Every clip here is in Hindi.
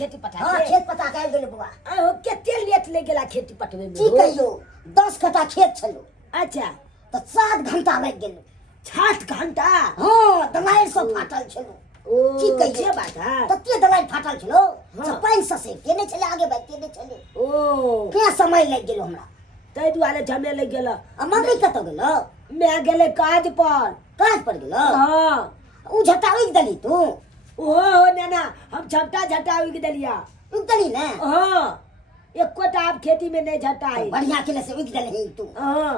खेती पटा हां खेत पटा के गेल बुआ ओ केते लेट ले गेला खेती पटवे में की कहियो 10 कट्ठा खेत छलो अच्छा तो 7 घंटा लग गेल 60 घंटा हां दलाई सब फाटल छलो ओ की कहियो बात है तते दलाई फाटल छलो हाँ। से पानी से केने चले आगे बढ़ते ने चले ओ के समय लग गेल हमरा तै दुआरे झमे लग गेला मम्मी कत गेलो मैं गेले काज पर गेलो हां उ झटावी दली तू ओ नाना हम झटा झटा उग देलिया उगदली ने हां एकोटा आप खेती में नहीं झटाई बढ़िया केले से उगदल है तू हां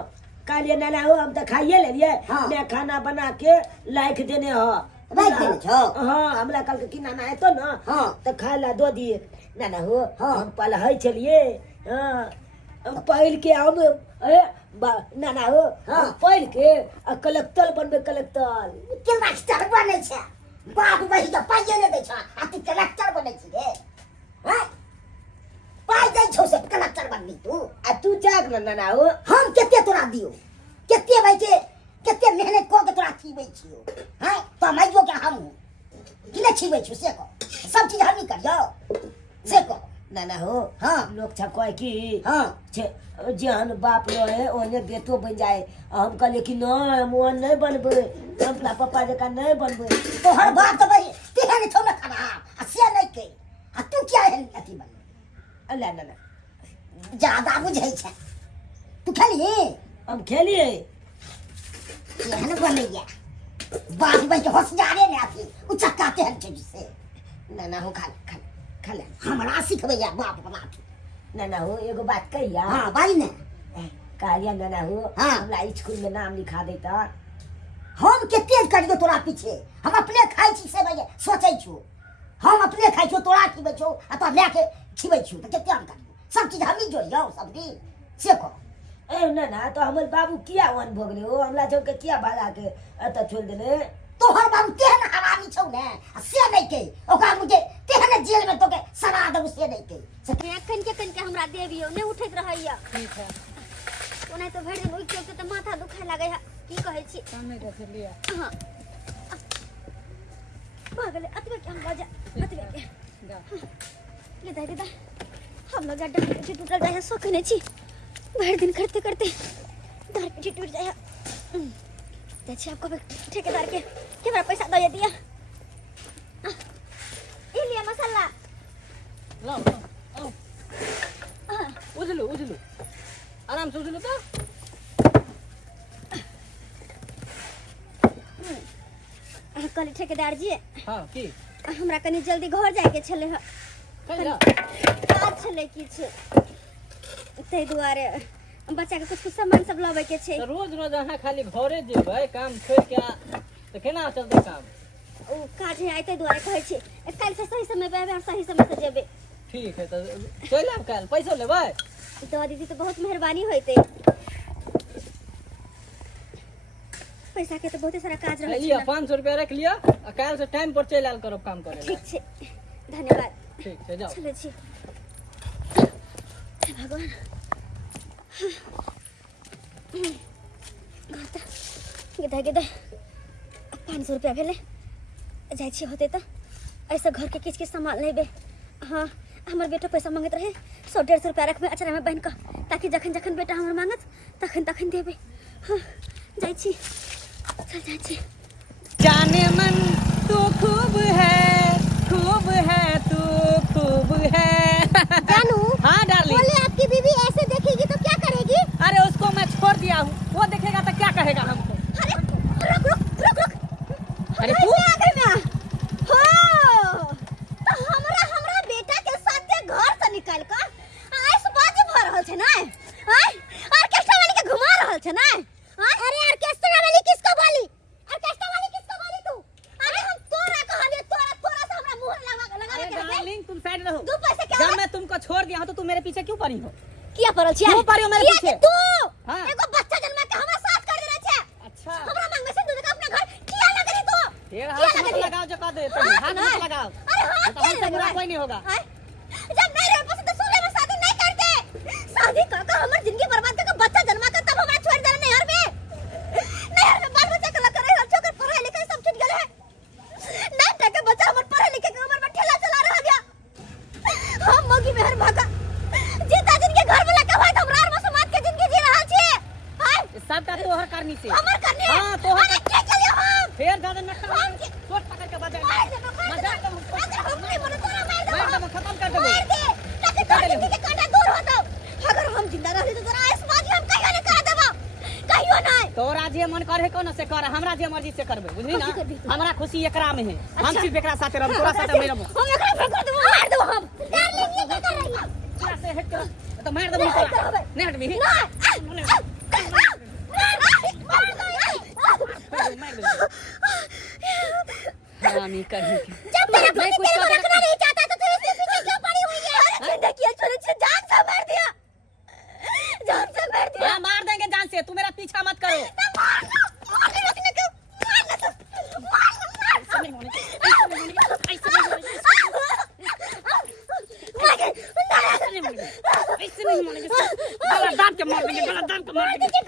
काले नाना हो हम तो खाइए लेलिए हाँ। मैं खाना बना के लाइक देने हो लाइक देने छो हां हमरा कल के की नाना है तो ना हां तो खाए ला दो दिए नाना हो हाँ। हम पल है चलिए हां हम पहल के हम नाना हो हाँ। हम पहल के कलेक्टर बनबे कलेक्टर के मास्टर बनै छै बाप बही के पाइए ने दै छ आ तू कलेक्टर बनै छी रे हैं पाइ दै छौ से कलेक्टर बनबी तू आ तू जाग ना नाना हो हम केते तोरा दियो केते भाई के केते मेहनत क के तोरा खीबै छियो हैं तो माइयो के हम कि ने खीबै छियो से को सब चीज हम ही करियो से को नाना हो हाँ। लोग छको की हां जहन बाप रहे ओने बेटो बन जाए हम कहले कि नहीं हम ओहन नहीं बनबे हम अपना पापा जका नहीं बनबे तोहर बाप तो भाई तेहन छौ ना खराब आ से नहीं के आ तू क्या है अथी बन अल्लाह नाना ज्यादा बुझै छै तू खेली हम खेलिए केहन बनैया बाप भाई के होशियारे ने अथी उ चक्काते हन छै से नाना हो खा खा खा ले हमरा सिखबैया बाप बना नाना हो एगो बात कहिया हां बाई ने कहलिया नाना हो हाँ। हमरा स्कूल में नाम लिखा देता हम केते करियो तोरा पीछे हम अपने खाइ छी से भाई सोचै छु हम अपने खाइ छु तोरा खिबै छु आ तो लेके खिबै छु तो केते हम करियो सब चीज हम ही जोड़ियो सब दिन से को ए नाना तो हमर बाबू किया वन भोगले हो हमरा जो के किया भागा के अत छोड़ देले तोहर बाबू तेहन हरामी छौ ने आ से नहीं के ओकरा मुझे तेहन जेल में तोके सना दबु से नहीं के से कन के हमरा देबियो नहीं उठैत रहैया ठीक है ओने तो भरि दिन उठि के तो माथा दुखाय लागै है की कहै छी सामने रख लिया हां पागल अतबे के हम बजा अतबे के ले दे दे हम लोग गड्ढा में टूटल जाए है सोखने छी भरि दिन करते करते दार पे टूट जाए है देखिए आपको ठेकेदार के मेरा पैसा दे दिया ये लिया मसाला लो उजलू आराम से उजलू तो कल ठेकेदार जी हां की हमरा कनी जल्दी घर जाए के छले ह कहिया काज छले किछ तै दुआरे बच्चा के कुछ सामान सब लावे के छै तो रोज अहाँ खाली घरे जेबै काम छोड़ के तो केना चलते काम ओ काज है आते दुआरे कहै छी कल से सही समय पे आबे और सही समय से जेबे ठीक है तो चल आब कल पैसा लेबै तो दीदी तो बहुत मेहरबानी होइते पैसा के तो बहुत सारा काज रहै लिया छै 500 रुपया रख लिया आ काल से टाइम पर चल आल करो काम करे ठीक छै धन्यवाद ठीक है जाओ चले छी हे भगवान गिदा 500 रुपया भेले जाइ छी होते तो ऐसे घर के किछ सामान लेबे हाँ हमर बेटा पैसा मांगत रहे 100-150 रुपया रखबे अचरा में बांध के ताकि जखन जखन बेटा हमर मांगत तखन देबे हाँ जाइ छी चल जाइ छी जाने मन तू खूब है तू खूब है जानू हाँ डार्लिंग बोले आपकी बीवी ऐसे देखेगी तो क्या करेगी अरे उसको मैं छोड़ दिया हूँ वो देखेगा तो क्या कहेगा हमको अरे रुक अरे तू आ गई मैं हो तो हमरा बेटा के साथ घर से निकाल कर आइस बाजी भर रहल छै ना ऑर्केस्ट्रा वाली के घुमा रहल छै ना अरे ऑर्केस्ट्रा वाली किसको बोली तू अरे हम तोरा कहबे तोरा से हमरा मुंह लगा अरे के डार्लिंग तुम साइड रहो दू पैसे क्या जब मैं तुमको छोड़ दिया हूँ तो तुम मेरे पीछे क्यों पड़ी हो किया परल छिया क्यों पड़ी हो मेरे पीछे तू हाँ। एगो बच्चा जन्मा के हमरा साथ कर देले छै अच्छा हमरा मांग में से दूध का अपना घर किया लगरी तू तेरा किया हाथ मत लगरी? लगाओ जो कह दे हाथ नहीं। मत लगाओ अरे हाथ तो हमसे बुरा कोई नहीं होगा जब नहीं रह पसंद तो सोले में शादी नहीं करते शादी कर हमर जिंदगी बर्बाद करके बच्चा जन्मा कर तब हमरा छोड़ दे नहर में बाल बच्चा कला करे हर छोकर पढ़ाई लिखाई सब छूट गेले नहीं टके बच्चा हमर पढ़े लिखे के उम्र में ठेला चला रह गया मन करे कोनो से कर, हमरा जे मर्जी से करबे, बुझली ना? खुशी करबी तू। हमरा खुशी एकरा में है। हम अच्छा। सिर्फ एकरा साथे रहब, तोरा साथे नहीं रहब। हम एकरा फेंक देबो, मार देबो हम। डार्लिंग ये क्या कर रही है? तोरा से हट कर तो मार देबो तोरा। नहीं हटबी। हरामी कहीं की। जब तेरा पति तेरे को रखना नहीं चाहता तो तू इसके पीछे क्यों पड़ी हुई है? अरे देखिए छोरे से जान से मार दिया, जान से मार दिया। हाँ मार देंगे जान से, तू मेरा पीछा मत करो। मार लो, मार लो, रखने को मार लो, मार लो। ऐसे नहीं होने की, ऐसे नहीं होने की, ऐसे नहीं होने की, ऐसे नहीं होने की, ऐसे नहीं होने की। गला दाब के मार देंगे, गला दाब के मार देंगे,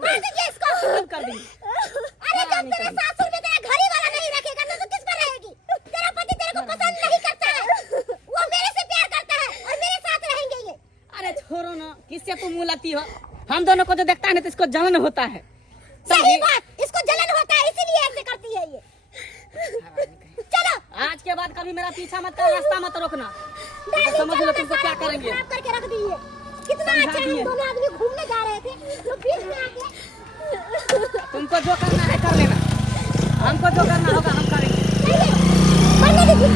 मार दीजिए इसको। सब कर देंगे। अरे जब तेरे सासुर में तेरा घरी वाला नहीं रखेगा तो तू किस पर रहेगी? तेरा पति तेरे को पसंद नहीं करता है, वो मेरे से प्यार करता है और मेरे साथ रहेंगे ये। अरे छोड़ो ना, किससे तुम मुंह लगती हो? हम दोनों को जो देखता है ना तो इसको जलन होता है। सही बात, इसको जलन होता है इसीलिए ऐसे करती है ये। चलो आज के बाद कभी मेरा पीछा मत कर, रास्ता मत रोकना। तो समझ लो तुमको क्या करेंगे। खराब करके रख दी है। कितना समझा अच्छा दिए। हम दोनों आदमी घूमने जा रहे थे तो बीच में आके तुमको जो करना है कर लेना, हमको जो करना होगा हम करेंगे। मरने दीजिए।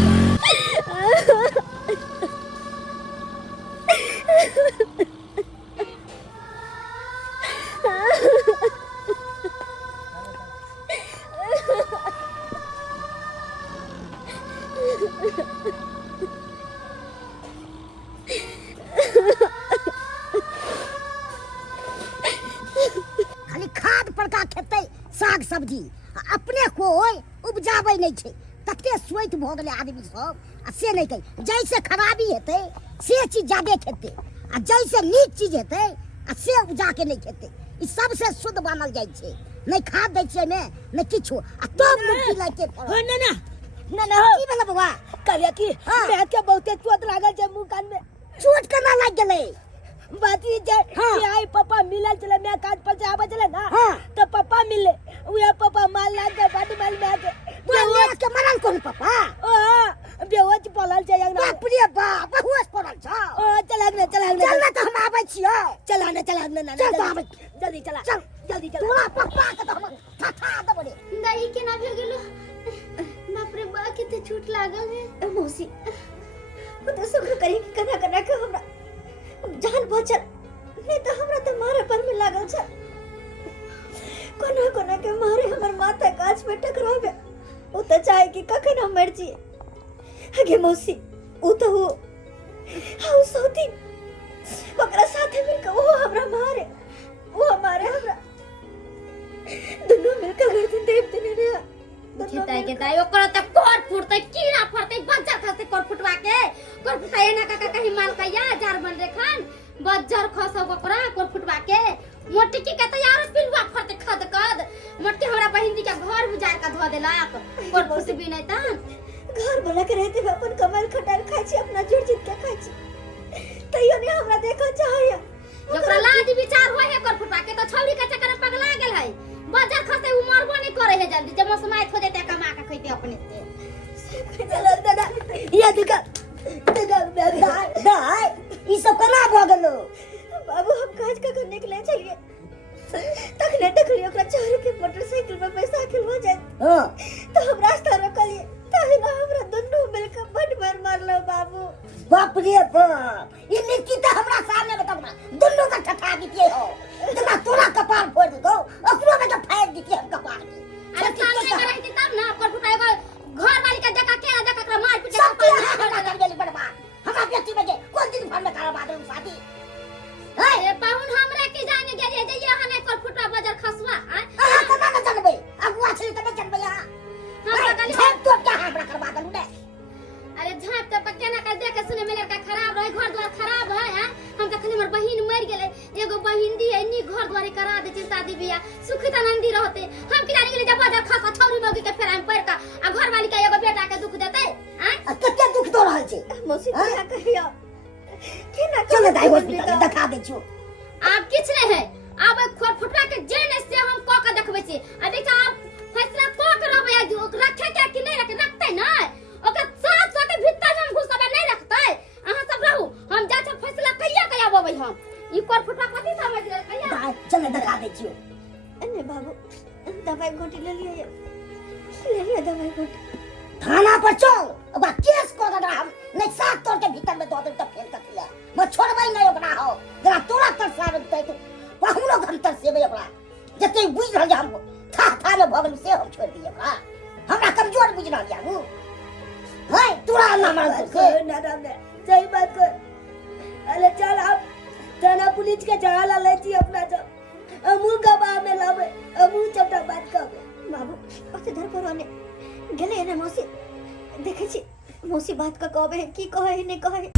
खाली खाद पड़का खेते साग सब्जी अपने कोई उपजाबै नहीं छे, तते सोइत भ गेलै आदमी सब। आ से नहीं कही जैसे खराबी हेतै से चीज ज्यादा खेते, आ जैसे नीक चीज हेतै आ से उपजा के नहीं खेते। ई सबसे शुद्ध मानल जाइ छे, नहीं खाद दै छियै में नहीं किछो, आ तब मुक्ति लाइके हो फरल। ना ना ना ना हो की भेलै बउआ? करिया की हाँ। मैं के बहुते चोट लागल जे मुंह कान में। चोट केना लाग गेलै? बाती जे हाँ। कि आई पापा मिलल चले, मैं काज पर से आवे चले ना हाँ। तो पापा मिले, उहे पापा माल लाग के बड माल में आके तोरा के मरल कोन पापा? ओ बेहोश पड़ल छै एक ना। बाप रे बाप, बेहोश पड़ल छ। ओ चलाग ना चल ना त हम आबै छियै। चला ना चल तो आबै। जल्दी चला चल जल्दी चला। तोरा पप्पा के तो हम ठठा देबो रे। दाई के ना भेल गेलो। बाप रे बा केते चोट लागल है। मौसी वो तो शुक्र करी कि कना कना के हमरा जान बचल, नहीं तो हमरा तो मारे पर में लागल छ। कोना कोना के मारे हमर माथा कांच में टकरावे, वो तो चाहे कि कखन हम मर जी। आगे मौसी वो तो हो हाउ सोती ओकरा साथे मिलके वो हमरा मारे, वो हमारे हमरा दोनों मिलकर गर्दन देव देने रे। खेताई खेताई ओकरा त कोर फुटतै, कीड़ा फरतै, बज्जर खसतै कोर फुटवा के। कोर फुटाए ना का कहीं माल कया जार बन रे खान बज्जर खसो ओकरा कोर फुटवा के। मोटी की के त यार पिलवा फरतै खद खद। मोटी हमरा बहिन के घर बुझार का धो देलाक कोर फुट भी नहीं त। घर वाला के रहते हुए अपन कमाल खटाल खाई छी, अपना जोड़ जीत के खाई छी, तैयो ने हमरा देखो चाहिए। ओकरा लाज विचार होय है कोर फुटवा के तो छौरी के चक्कर में पगला गेल है। बज्जर खसतै उ मरबो नहीं करे है जल्दी, जब मसमाइत हो जेतै कमा के खइते अपने से। चला दादा ये देखा दाई ई सब केना भ गेलो? बाबू हम काज का करने के लिए चलिए, तखने देखलिए ओकरा चार के मोटरसाइकिल में पैसा खिलवा जाए हां तो हम रास्ता रोकलिए, ताहि ना हमरा दुन्नु मिलकर बड़ मार मारलो बाबू। बाप रे बाप, ई नीति त हमरा सामने बताब ना, दुन्नु का ठठा दिए हो। जना तोरा कपार फोड़ दो, ओकरो में के फाड़ दिए हम कपार के। अरे सामने में रहती तब ना कोर फुटाए घर वाली के जका के जका कर मार पीट सब के हमरा कर गेली बड़बा। हमरा बेटी में के कोन दिन भर में करा बादल शादी। ए पाहुन हमरा के जाने गेलिए जे ये हने कोर फुटवा बजर खसवा अहा केना न जानबै? अगुआ छली त न जानबै अहा। हमरा कहली हम तो क्या हमरा करवा दलु ने। अरे झाप त पक्के ना कर दे के सुने मेरे का खराब रहे, घर द्वार खराब है। हम त खली हमर बहिन मर गेले, एगो बहिन दी इन्नी घर द्वार करा दे दवाई बूटी थाना पर चल अब केस को दे हम नहीं साथ तोड़ के भीतर में दो दिन तक फेल कर दिया मैं छोड़बै नहीं ओकरा हो जरा तोरा तरसार देते तो हम लोग हम तरसेबे ओकरा जते बुझ रहल हम था में भगल से हम छोड़ दिए ओकरा हमरा कमजोर बुझ रहल या हूं है तोरा ना मार से नाराम ने सही बात कर। अरे चल आप थाना पुलिस के जहाला ले छी अपना जब अमू गवा में लावे अमू चपटा बात कर बाबू ओते धर परवाने गेले ने मौसी देखे छी मौसी बात का कहबे की कहे नहीं कहे